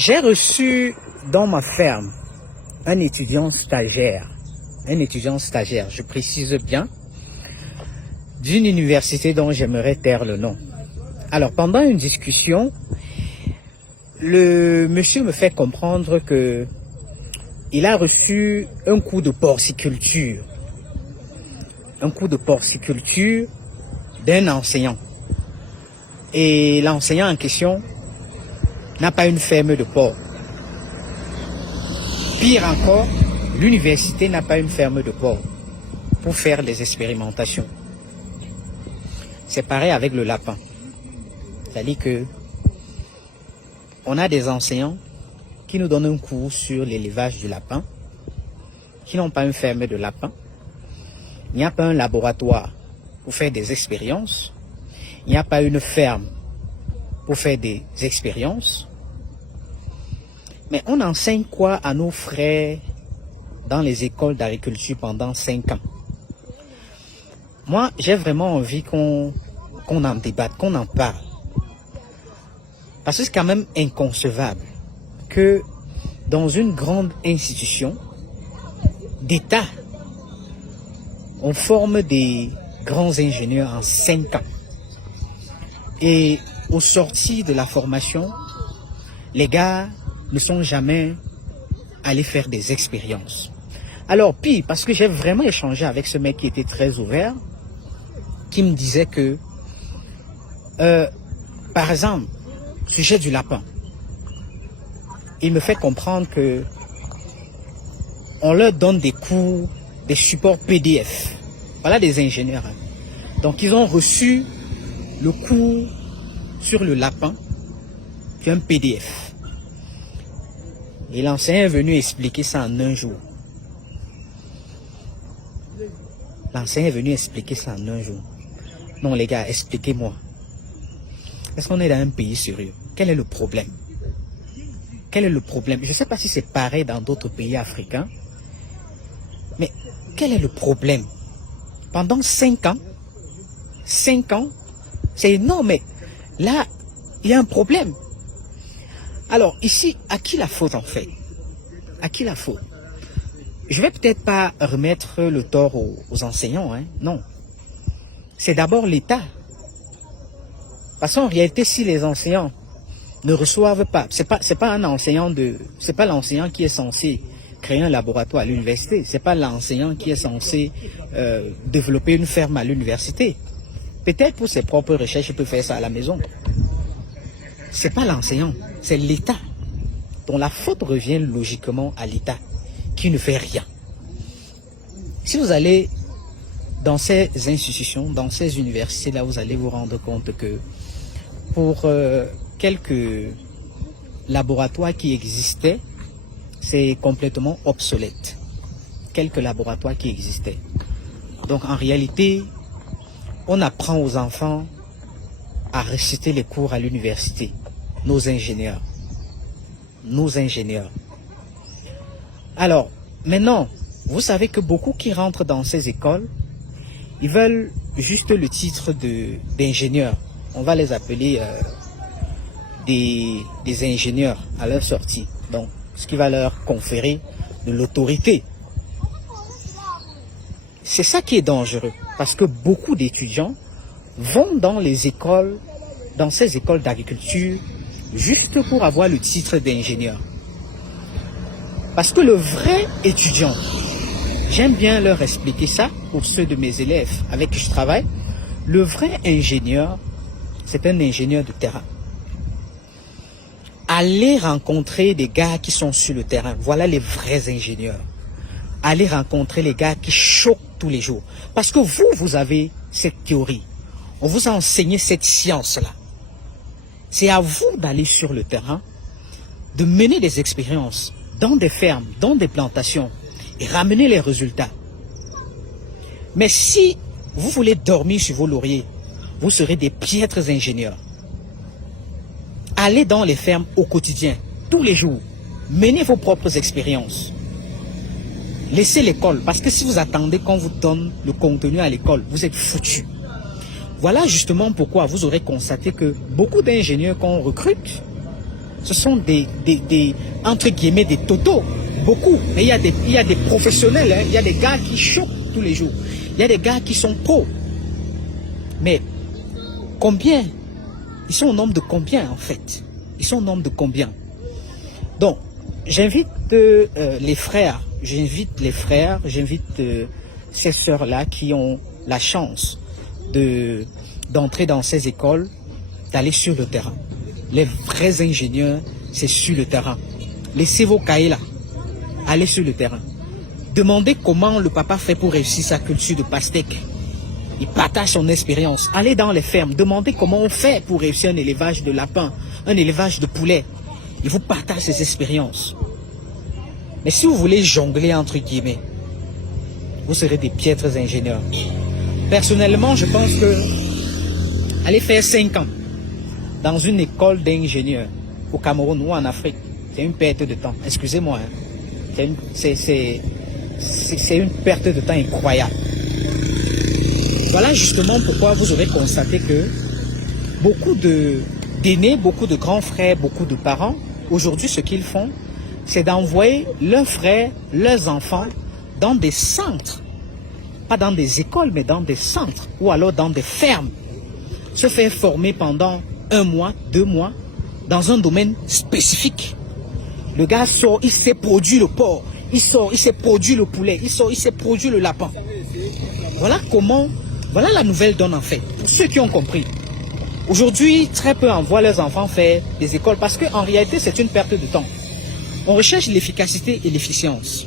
J'ai reçu dans ma ferme un étudiant stagiaire, je précise bien, d'une université dont j'aimerais taire le nom. Alors, pendant une discussion, le monsieur me fait comprendre que il a reçu un cours de porciculture. Un cours de porciculture d'un enseignant. Et l'enseignant en question n'a pas une ferme de porc. Pire encore, l'université n'a pas une ferme de porc pour faire des expérimentations. C'est pareil avec le lapin. C'est-à-dire que on a des enseignants qui nous donnent un cours sur l'élevage du lapin, qui n'ont pas une ferme de lapin. Il n'y a pas un laboratoire pour faire des expériences. Il n'y a pas une ferme pour faire des expériences. Mais on enseigne quoi à nos frères dans les écoles d'agriculture pendant 5 ans? Moi, j'ai vraiment envie qu'on en débatte, qu'on en parle. Parce que c'est quand même inconcevable que dans une grande institution d'État, on forme des grands ingénieurs en 5 ans. Et au sortir de la formation, les gars ne sont jamais allés faire des expériences. Alors, puis, parce que j'ai vraiment échangé avec ce mec qui était très ouvert, qui me disait que, par exemple, sujet du lapin, il me fait comprendre que on leur donne des cours, des supports PDF. Voilà des ingénieurs. Donc, ils ont reçu le cours sur le lapin, qui est un PDF. Et l'enseignant est venu expliquer ça en un jour. L'enseignant est venu expliquer ça en un jour. Non, les gars, expliquez-moi. Est-ce qu'on est dans un pays sérieux? Quel est le problème? Quel est le problème? Je ne sais pas si c'est pareil dans d'autres pays africains. Mais quel est le problème? Pendant 5 ans, c'est énorme. Mais là, il y a un problème. Alors, ici, à qui la faute en fait? À qui la faute? Je vais peut-être pas remettre le tort aux enseignants, hein? Non. C'est d'abord l'État. Parce qu'en réalité, si les enseignants ne reçoivent pas, c'est pas l'enseignant qui est censé créer un laboratoire à l'université, c'est pas l'enseignant qui est censé développer une ferme à l'université. Peut-être pour ses propres recherches, il peut faire ça à la maison. C'est pas l'enseignant, c'est l'État. Donc la faute revient logiquement à l'État, qui ne fait rien. Si vous allez dans ces institutions, dans ces universités-là, vous allez vous rendre compte que pour quelques laboratoires qui existaient, c'est complètement obsolète. Quelques laboratoires qui existaient. Donc en réalité, on apprend aux enfants à réciter les cours à l'université. Nos ingénieurs. Alors, maintenant, vous savez que beaucoup qui rentrent dans ces écoles, ils veulent juste le titre d'ingénieur. On va les appeler des ingénieurs à leur sortie. Donc, ce qui va leur conférer de l'autorité. C'est ça qui est dangereux. Parce que beaucoup d'étudiants vont dans les écoles, dans ces écoles d'agriculture, juste pour avoir le titre d'ingénieur. Parce que le vrai étudiant, j'aime bien leur expliquer ça pour ceux de mes élèves avec qui je travaille, le vrai ingénieur, c'est un ingénieur de terrain. Allez rencontrer des gars qui sont sur le terrain, voilà les vrais ingénieurs. Allez rencontrer les gars qui choquent tous les jours. Parce que vous avez cette théorie. On vous a enseigné cette science-là. C'est à vous d'aller sur le terrain, de mener des expériences dans des fermes, dans des plantations et ramener les résultats. Mais si vous voulez dormir sur vos lauriers, vous serez des piètres ingénieurs. Allez dans les fermes au quotidien, tous les jours. Menez vos propres expériences. Laissez l'école, parce que si vous attendez qu'on vous donne le contenu à l'école, vous êtes foutus. Voilà justement pourquoi vous aurez constaté que beaucoup d'ingénieurs qu'on recrute Ce sont entre guillemets, des totos. Beaucoup. Mais il y a des professionnels, hein. Il y a des gars qui choquent tous les jours. Il y a des gars qui sont pros. Mais combien? Ils sont au nombre de combien en fait? Ils sont au nombre de combien? Donc, j'invite les frères, j'invite ces sœurs-là qui ont la chance d'entrer dans ces écoles, d'aller sur le terrain. Les vrais ingénieurs, c'est sur le terrain. Laissez vos cahiers là, allez sur le terrain. Demandez comment le papa fait pour réussir sa culture de pastèque. Il partage son expérience. Allez dans les fermes, demandez comment on fait pour réussir un élevage de lapins, un élevage de poulets. Il vous partage ses expériences. Mais si vous voulez jongler entre guillemets, vous serez des piètres ingénieurs. Personnellement, je pense que aller faire 5 ans dans une école d'ingénieurs au Cameroun ou en Afrique, c'est une perte de temps. Excusez-moi, hein. C'est une perte de temps incroyable. Voilà justement pourquoi vous aurez constaté que beaucoup d'aînés, beaucoup de grands frères, beaucoup de parents, aujourd'hui ce qu'ils font, c'est d'envoyer leurs frères, leurs enfants dans des centres, pas dans des écoles, mais dans des centres ou alors dans des fermes, se faire former pendant 1 mois, 2 mois, dans un domaine spécifique. Le gars sort, il sait produire le porc, il sort, il sait produire le poulet, il sort, il sait produire le lapin. Voilà la nouvelle donne en fait, pour ceux qui ont compris. Aujourd'hui, très peu envoient leurs enfants faire des écoles parce qu'en réalité, c'est une perte de temps. On recherche l'efficacité et l'efficience.